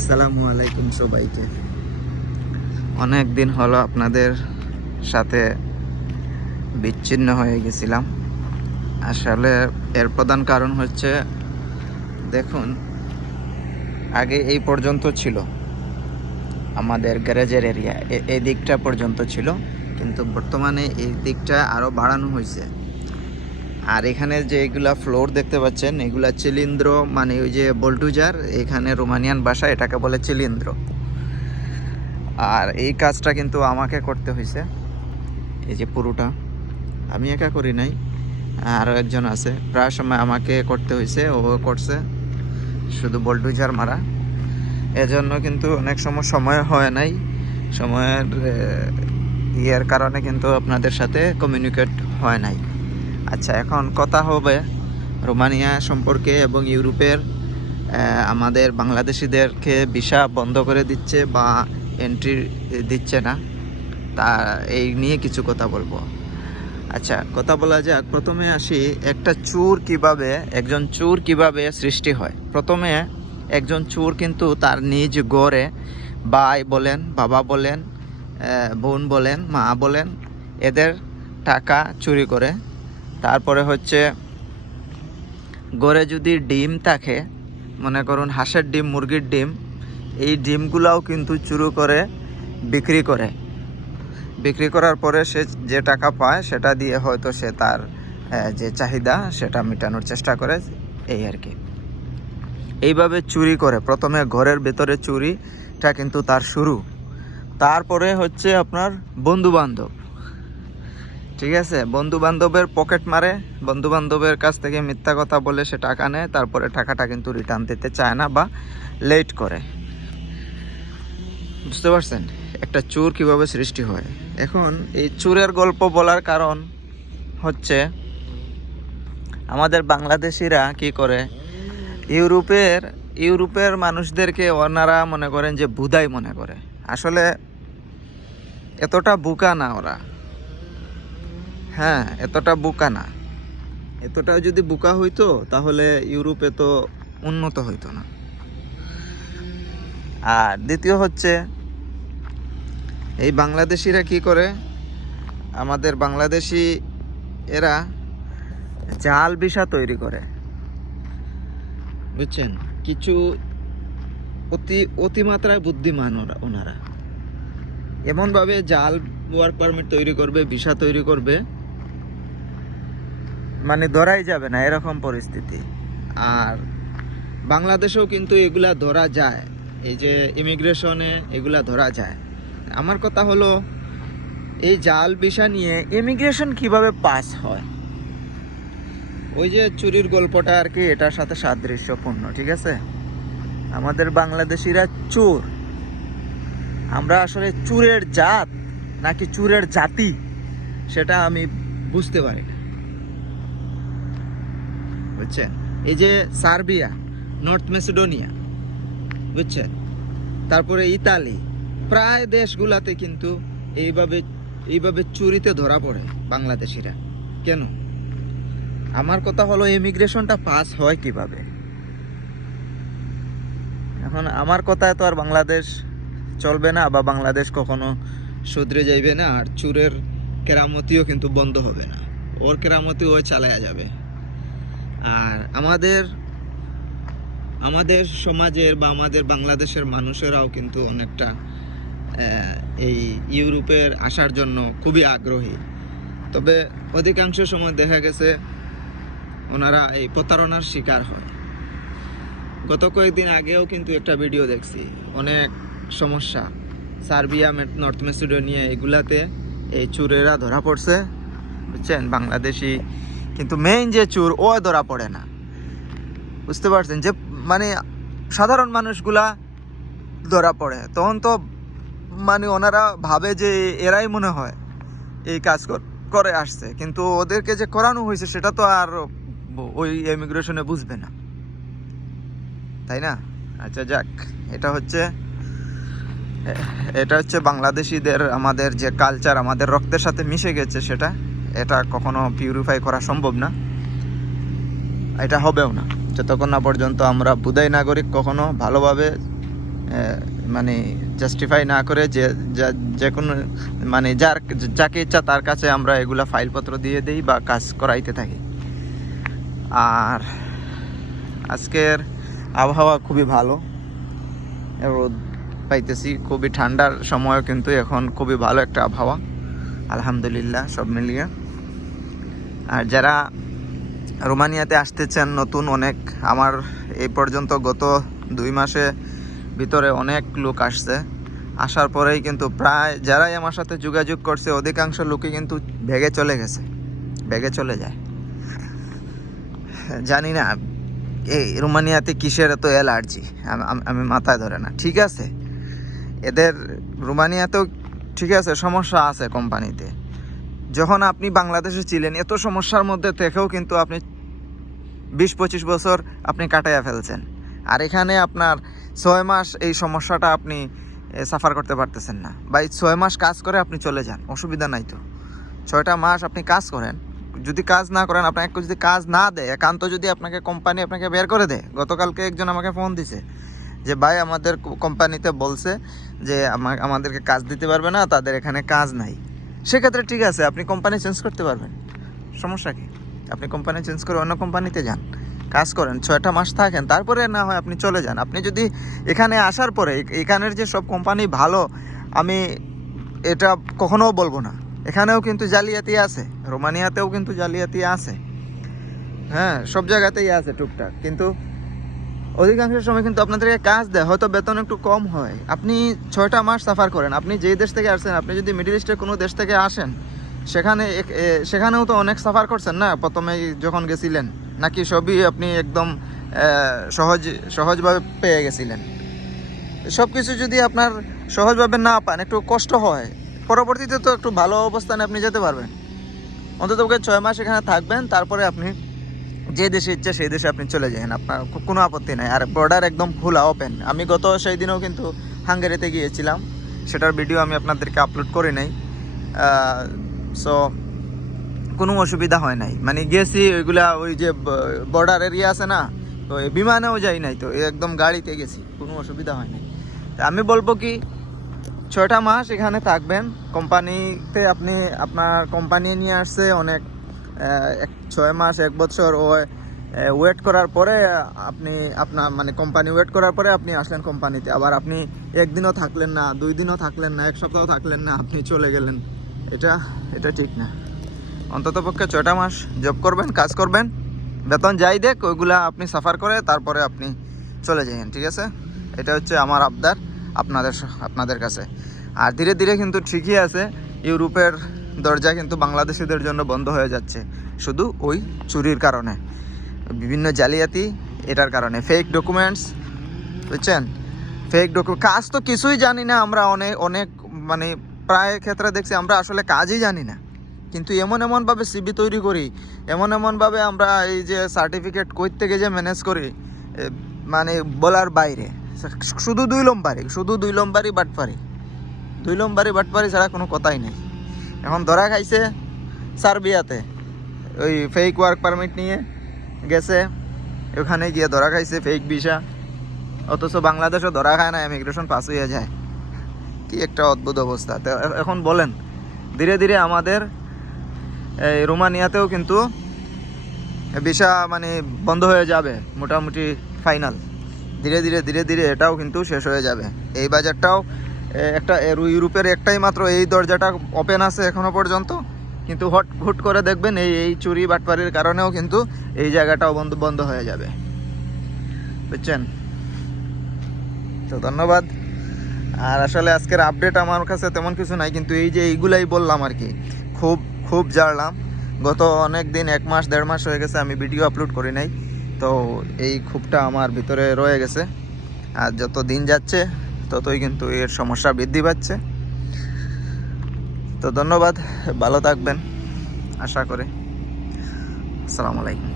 আসসালামু আলাইকুম সবাইকে। অনেক দিন হলো আপনাদের সাথে বিচ্ছিন্ন হয়ে গেছিলাম। আসলে এর প্রধান কারণ হচ্ছে, দেখুন, আগে এই পর্যন্ত ছিল। আমাদের গ্যারেজের এরিয়া এই দিকটা পর্যন্ত ছিল। কিন্তু বর্তমানে এই দিকটা আরও বাড়ানো হয়েছে আর এখানে যে এগুলা ফ্লোর দেখতে পাচ্ছেন, এগুলা চিলিন্দ্র মানে ওই যে বল্টুজার এখানে রোমানিয়ান ভাষা, এটাকে বলে চিলিন্দ্র। আর এই কাজটা কিন্তু আমাকে করতে হয়েছে এই যে পুরোটা আমি একা করি নাই, আরও একজন আছে। প্রায় সময় আমাকে করতে হয়েছে ও করছে, শুধু বল্টুজার মারা। এজন্য কিন্তু অনেক সময় সময় হয় নাই। সময়ের ইয়ের কারণে কিন্তু আপনাদের সাথে কমিউনিকেট হয় নাই। আচ্ছা এখন কথা হবে রোমানিয়া সম্পর্কে এবং ইউরোপের আমাদের বাংলাদেশিদেরকে ভিসা বন্ধ করে দিচ্ছে বা এন্ট্রি দিচ্ছে না। তা, এই নিয়ে কিছু কথা বলব। আচ্ছা কথা বলা যাক। প্রথমে আসি, একটা চোর কীভাবে, একজন চোর কীভাবে সৃষ্টি হয়? প্রথমে একজন চোর কিন্তু তার নিজ গড়ে ভাই বলেন, বাবা বলেন বোন বলেন, মা বলেন, এদের টাকা চুরি করে। তারপরে হচ্ছে গড়ে যদি ডিম থাকে, মনে করুন হাঁসের ডিম, মুরগির ডিম, এই ডিমগুলাও কিন্তু চুরু করে বিক্রি করে। বিক্রি করার পরে সে যে টাকা পায়, সেটা দিয়ে হয়তো সে তার যে চাহিদা, সেটা মেটানোর চেষ্টা করে, এই আর কি। এইভাবে চুরি করে, প্রথমে ঘরের ভেতরে চুরিটা কিন্তু তার শুরু। তারপরে হচ্ছে আপনার বন্ধু বান্ধব ঠিক আছে? বন্ধু বান্ধবের পকেট মারে বন্ধু বান্ধবের কাছ থেকে মিথ্যা কথা বলে সে টাকা নেয়, তারপরে টাকাটা কিন্তু রিটার্ন দিতে চায় না বা লেট করে। বুঝতে পারছেন? একটা চোর কীভাবে সৃষ্টি হয়? এখন এই চোরের গল্প বলার কারণ হচ্ছে, আমাদের বাংলাদেশিরা কি করে? ইউরোপের ইউরোপের মানুষদেরকে ওনারা মনে করেন যে বুদাই মনে করে। আসলে এতটা বুকা না ওরা। হ্যাঁ এতটা বোকা না। এতটা যদি বোকা হইতো, তাহলে ইউরোপে তো উন্নত হইতো না। আর দ্বিতীয় হচ্ছে, এই বাংলাদেশিরা কি করে? আমাদের বাংলাদেশি এরা জাল বিষা তৈরি করে। বুঝছেন? কিছু অতি, অতিমাত্রায় বুদ্ধিমান ওরা, ওনারা। এমনভাবে জাল ওয়ার্ক পারমিট তৈরি করবে ভিসা তৈরি করবে মানে ধরাই যাবে না, এরকম পরিস্থিতি। আর বাংলাদেশেও কিন্তু এগুলা ধরা যায়। এই যে ইমিগ্রেশনে এগুলা ধরা যায়। আমার কথা হলো, এই জাল বিষা নিয়ে ইমিগ্রেশন কীভাবে পাস হয়? ওই যে চুরির গল্পটা আর কি, এটার সাথে সাদৃশ্যপূর্ণ, ঠিক আছে? আমাদের বাংলাদেশিরা চোর। আমরা আসলে চুরের জাত নাকি চুরের জাতি, সেটা আমি বুঝতে পারি বুঝছেন? এই যে সার্বিয়া, নর্থ মেসিডোনিয়া, বুঝছেন? তারপরে ইতালি, প্রায় দেশগুলাতে কিন্তু এইভাবে এইভাবে চুরিতে ধরা পড়ে বাংলাদেশিরা। কেন? আমার কথা হলো ইমিগ্রেশনটা পাস হয় কীভাবে? এখন আমার কথায় তো আর বাংলাদেশ চলবে না বা বাংলাদেশ কখনো শুধরে যাইবে না, আর চুরের কেরামতিও কিন্তু বন্ধ হবে না। ওর কেরামতি ও চালায়া যাবে। আর আমাদের আমাদের সমাজের বা আমাদের বাংলাদেশের মানুষেরাও কিন্তু অনেকটা এই ইউরোপের আসার জন্য খুবই আগ্রহী। তবে অধিকাংশ সময় দেখা গেছে ওনারা এই প্রতারণার শিকার হয়। গত কয়েকদিন আগেও কিন্তু একটা ভিডিও দেখছি, অনেক সমস্যা। সার্বিয়া নর্থ মেসিডোনিয়া, এগুলাতে এই চুরেরা ধরা পড়ছে। বুঝছেন? বাংলাদেশি কিন্তু মেইন যে চুর, ও ধরা পড়ে না। বুঝতে পারছেন? যে মানে সাধারণ মানুষগুলা ধরা পড়ে। তখন তো মানে ওনারা ভাবে যে, এরাই মনে হয় এই কাজ কর- আসছে। কিন্তু ওদেরকে যে করানো হয়েছে, সেটা তো আর ওই ইমিগ্রেশনে বুঝবে না। তাই না? আচ্ছা যাক, এটা হচ্ছে এটা হচ্ছে বাংলাদেশিদের, আমাদের যে কালচার আমাদের রক্তের সাথে মিশে গেছে সেটা। এটা কখনো পিউরিফাই করা সম্ভব না। এটা হবেও না। যতক্ষণ না পর্যন্ত আমরা বুদাই নাগরিক কখনো ভালোভাবে মানে জাস্টিফাই না করে যে, যা- কোনো মানে যার, যাকে ইচ্ছা তার কাছে আমরা এগুলা ফাইলপত্র দিয়ে দিই বা কাজ করাইতে থাকি। আর আজকের আবহাওয়া খুবই ভালো। রোদ পাইতেছি, খুবই ঠান্ডার সময় কিন্তু এখন খুবই ভালো একটা আবহাওয়া। আলহামদুলিল্লাহ, সব মিলিয়ে। আর যারা রোমানিয়াতে আসতে চান, নতুন অনেক, আমার এই পর্যন্ত গত দুই মাসে ভিতরে অনেক লোক আসছে। আসার পরেই কিন্তু প্রায় যারাই আমার সাথে যোগাযোগ করছে, অধিকাংশ লোকই কিন্তু ভেগে চলে গেছে, ভেগে চলে যায়। জানি না, এই রোমানিয়াতে কিসের এত অ্যালার্জি? আমি মাথায় ধরে না। ঠিক আছে, এদের রোমানিয়াতেও ঠিক আছে, সমস্যা আছে কোম্পানিতে। যখন আপনি বাংলাদেশে ছিলেন, এত সমস্যার মধ্যে থেকেও কিন্তু আপনি বিশ পঁচিশ বছর আপনি কাটাইয়া ফেলছেন। আর এখানে আপনার ছয় মাস এই সমস্যাটা আপনি সাফার করতে পারতেছেন না। বা ছয় মাস কাজ করে আপনি চলে যান, অসুবিধা নাই তো। ছয়টা মাস আপনি কাজ করেন। যদি কাজ না করেন আপনাকে যদি কাজ না দেয়, একান্ত যদি আপনাকে কোম্পানি আপনাকে বের করে দেয়, গতকালকে একজন আমাকে ফোন দিছে যে, ভাই, আমাদের কোম্পানিতে বলছে যে, আমা- আমাদেরকে কাজ দিতে পারবে না, তাদের এখানে কাজ নাই। সেক্ষেত্রে ঠিক আছে, আপনি কোম্পানি চেঞ্জ করতে পারবেন। সমস্যা কি? আপনি কোম্পানি চেঞ্জ করে অন্য কোম্পানিতে যান, কাজ করেন, ছয়টা মাস থাকেন, তারপরে না হয় আপনি চলে যান। আপনি যদি এখানে আসার পরে এখানের যে সব কোম্পানি ভালো, আমি এটা কখনো বলব না। এখানেও কিন্তু জালিয়াতি আছে, রোমানিয়াতেও কিন্তু জালিয়াতি আছে। হ্যাঁ সব জায়গাতেই আছে টুকটাক। কিন্তু অধিকাংশ সময় কিন্তু আপনাদেরকে কাজ দেয়, হয়তো বেতন একটু কম হয়। আপনি ছয়টা মাস সাফার করেন। আপনি যেই দেশ থেকে আসছেন, আপনি যদি মিডিল ইস্টের কোনো দেশ থেকে আসেন, সেখানে সেখানেও তো অনেক সাফার করছেন না? প্রথমে যখন গেছিলেন, নাকি সবই আপনি একদম সহজ, সহজভাবে পেয়ে গেছিলেন? সব কিছু যদি আপনার সহজভাবে না পান, একটু কষ্ট হয়, পরবর্তীতে তো একটু ভালো অবস্থানে আপনি যেতে পারবেন। অন্তত ছয় মাস এখানে থাকবেন, তারপরে আপনি যে দেশে ইচ্ছা সেই দেশে আপনি চলে যান, আপনার কোনো আপত্তি নাই। আর বর্ডার একদম খোলা ওপেন আমি গত সেই দিনেও কিন্তু হাঙ্গেরিতে গিয়েছিলাম। সেটার ভিডিও আমি আপনাদেরকে আপলোড করে নাই। সো কোনো অসুবিধা হয় নাই। মানে গেছি, ওইগুলা ওই যে বর্ডার এরিয়া আছে না, তো বিমানেও যাই নাই তো একদম গাড়িতে গেছি। কোনো অসুবিধা হয় নাই। আমি বলব কি, ছয়টা মাস এখানে থাকবেন। কোম্পানিতে আপনি, আপনার কোম্পানি নিয়ে আসছে অনেক এক ছয় মাস, এক বছর ও ওয়েট করার পরে আপনি আপনার মানে কোম্পানি ওয়েট করার পরে আপনি আসলেন কোম্পানিতে আবার আপনি একদিনও থাকলেন না, দুই দিনও থাকলেন না, এক সপ্তাহ থাকলেন না, আপনি চলে গেলেন। এটা এটা ঠিক না। অন্তত পক্ষে ছয়টা মাস জব করবেন, কাজ করবেন, বেতন যাই দেখ ওইগুলা আপনি সাফার করে তারপরে আপনি চলে যাবেন ঠিক আছে? এটা হচ্ছে আমার আবদার আপনাদের আপনাদের কাছে। আর ধীরে ধীরে কিন্তু ঠিকই আছে, ইউরোপের দরজা কিন্তু বাংলাদেশিদের জন্য বন্ধ হয়ে যাচ্ছে, শুধু ওই চুরির কারণে। বিভিন্ন জালিয়াতি এটার কারণে। ফেক ডকুমেন্টস বুঝছেন? ফেক ডকুমেন্ট কাজ তো কিছুই জানি না আমরা অনেক অনেক মানে প্রায় ক্ষেত্রে দেখছি আমরা আসলে কাজই জানি না। কিন্তু এমন এমনভাবে সিবি তৈরি করি, এমন এমনভাবে আমরা এই যে সার্টিফিকেট কই থেকে যে ম্যানেজ করি মানে বলার বাইরে। শুধু দুই লম্বারি, শুধু দুই লম্বারি, বাটপারি। দুই লম্বারি, বাটপারি ছাড়া কোনো কথাই নেই। এখন ধরা খাইছে সার্বিয়াতে। ওই ফেক ওয়ার্ক পারমিট নিয়ে গেছে। ওখানে গিয়ে ধরা খাইছে ফেক ভিসা অথচ বাংলাদেশও ধরা খায় না ইমিগ্রেশন পাস হয়ে যায়। কি একটা অদ্ভুত অবস্থা। এখন বলেন, ধীরে ধীরে আমাদের এই রোমানিয়াতেও কিন্তু ভিসা মানে বন্ধ হয়ে যাবে, মোটামুটি ফাইনাল ধীরে ধীরে ধীরে ধীরে এটাও কিন্তু শেষ হয়ে যাবে। এই বাজারটাও একটা ইউরোপের একটাই মাত্র এই দরজাটা ওপেন আছে এখনও পর্যন্ত। কিন্তু হট, হুট করে দেখবেন এই এই চুরি বাটপারির কারণেও কিন্তু এই জায়গাটাও বন্ধ বন্ধ হয়ে যাবে। বুঝছেন? তো ধন্যবাদ। আর আসলে আজকের আপডেট আমার কাছে তেমন কিছু নাই, কিন্তু এই যে এইগুলাই বললাম আর কি, খুব খুব জানলাম গত অনেক দিন এক মাস, দেড় মাস হয়ে গেছে আমি ভিডিও আপলোড করি নাই। তো এই ক্ষোভটা আমার ভিতরে রয়ে গেছে। আর যত দিন যাচ্ছে ততই কিন্তু এর সমস্যা বৃদ্ধি পাচ্ছে। তো ধন্যবাদ ভালো থাকবেন আশা করে। আসসালামু আলাইকুম।